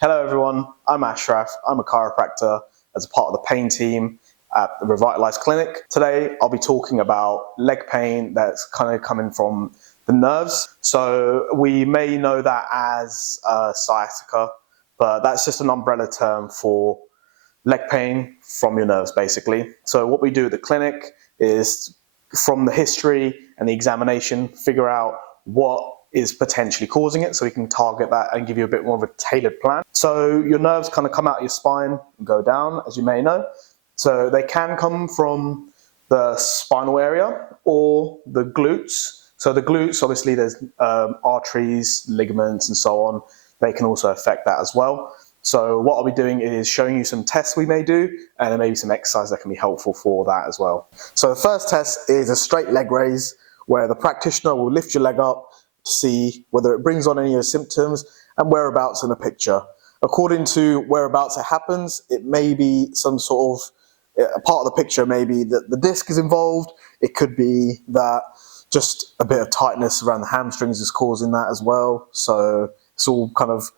Hello everyone, I'm Ashraf. I'm a chiropractor as a part of the pain team at the Revitalize Clinic. Today I'll be talking about leg pain that's kind of coming from the nerves. So we may know that as sciatica, but that's just an umbrella term for leg pain from your nerves basically. So what we do at the clinic is, from the history and the examination, figure out what is potentially causing it so we can target that and give you a bit more of a tailored plan. So your nerves kind of come out of your spine and go down, as you may know. So they can come from the spinal area or the glutes. So the glutes, obviously there's arteries, ligaments and so on. They can also affect that as well. So what I'll be doing is showing you some tests we may do and then maybe some exercise that can be helpful for that as well. So the first test is a straight leg raise, where the practitioner will lift your leg up to see whether it brings on any of the symptoms and whereabouts in the picture. According to whereabouts it happens, it may be some sort of, a part of the picture may be that the disc is involved. It could be that just a bit of tightness around the hamstrings is causing that as well. So it's all kind of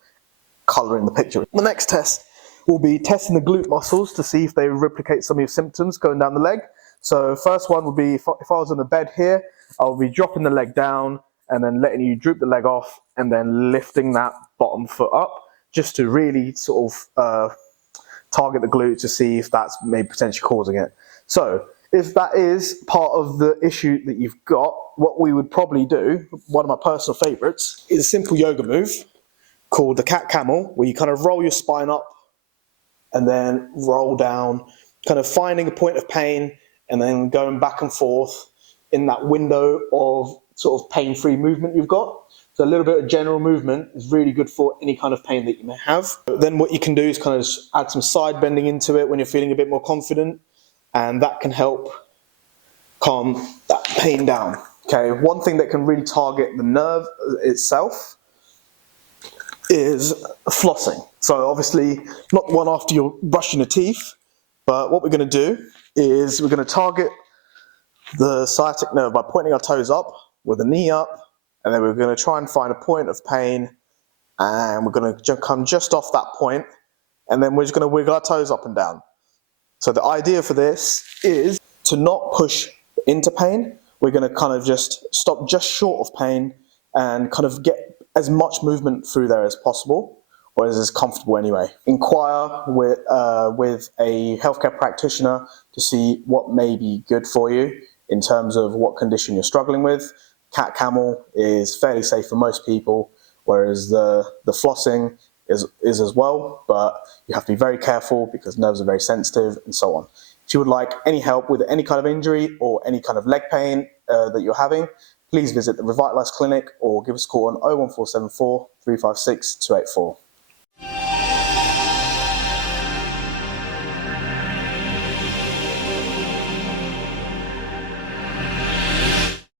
colouring the picture. The next test will be testing the glute muscles to see if they replicate some of your symptoms going down the leg. So first one would be, if I was on the bed here, I'll be dropping the leg down and then letting you droop the leg off and then lifting that bottom foot up, just to really sort of target the glute to see if that's maybe potentially causing it. So if that is part of the issue that you've got, what we would probably do, one of my personal favourites, is a simple yoga move called the cat camel, where you kind of roll your spine up and then roll down, kind of finding a point of pain and then going back and forth in that window of sort of pain-free movement you've got. So a little bit of general movement is really good for any kind of pain that you may have. Then what you can do is kind of add some side bending into it when you're feeling a bit more confident, and that can help calm that pain down. Okay, one thing that can really target the nerve itself is flossing. So obviously not the one after you're brushing your teeth, but what we're going to do is we're going to target the sciatic nerve by pointing our toes up with the knee up, and then we're going to try and find a point of pain, and we're going to come just off that point, and then we're just going to wiggle our toes up and down. So the idea for this is to not push into pain. We're going to kind of just stop just short of pain and kind of get as much movement through there as possible, or as is comfortable anyway. Inquire with a healthcare practitioner to see what may be good for you in terms of what condition you're struggling with. Cat camel is fairly safe for most people, whereas the flossing is as well, but you have to be very careful because nerves are very sensitive and so on. If you would like any help with any kind of injury or any kind of leg pain that you're having, please visit the Revitalize Clinic or give us a call on 01474 356 284.